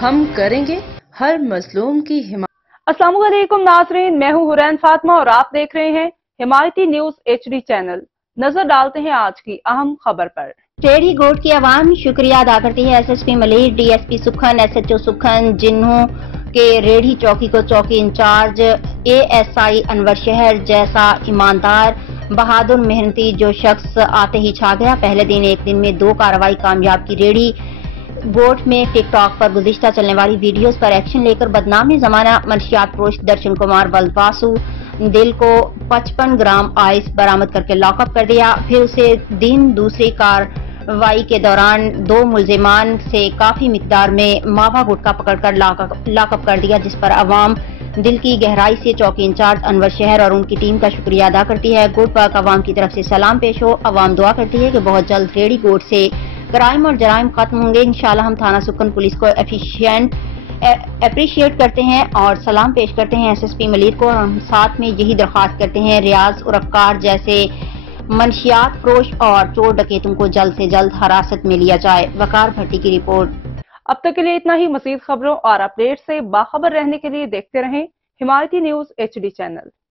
हम करेंगे हर मजलूम की हिमायत। अस्सलाम वालेकुम नाज़रीन, मैं हूं हुरैन फातिमा और आप देख रहे हैं हिमायती न्यूज HD चैनल। नजर डालते हैं आज की अहम खबर पर। टेढ़ी गोट की आवाम शुक्रिया अदा करती है SSP मलिर, DSP सुखन, SHO सुखन, जिन्हों के रेढ़ी चौकी को चौकी इंचार्ज ASI अनवर शहर जैसा ईमानदार बहादुर मेहनती जो शख्स आते ही छा गया। पहले दिन एक दिन में 2 कार्रवाई कामयाब की। रेढ़ी गोट में टिकटॉक पर गुज़िश्ता चलने वाली वीडियोस पर एक्शन लेकर बदनामी जमाना मंशियात फरोश दर्शन कुमार बलवासु दिल को 55 ग्राम आइस बरामद करके लॉकअप कर दिया। फिर उसे दिन दूसरी कार्रवाई के दौरान 2 मुलजिमान से काफी मिकदार में मावा गुटखा पकड़कर लॉकअप कर दिया, जिस पर अवाम दिल की गहराई से चौकी इंचार्ज अनवर शहर और उनकी टीम का शुक्रिया अदा करती है। गुड पाक अवाम की तरफ से सलाम पेश हो। अवाम दुआ करती है कि बहुत जल्द रेढ़ी गोट से क्राइम और जराइम खत्म होंगे। इंशाल्लाह हम थाना सुकन पुलिस को अप्रिशिएट करते हैं और सलाम पेश करते हैं SSP मलिर को, और हम साथ में यही दरख्वास्त करते हैं रियाज उरफ्कार जैसे मंशियात फरोश और चोर डकैतों को जल्द से जल्द हिरासत में लिया जाए। वकार भट्टी की रिपोर्ट। अब तक के लिए इतना ही। मज़ीद खबरों और अपडेट से बाखबर रहने के लिए देखते रहें हिमायती न्यूज HD चैनल।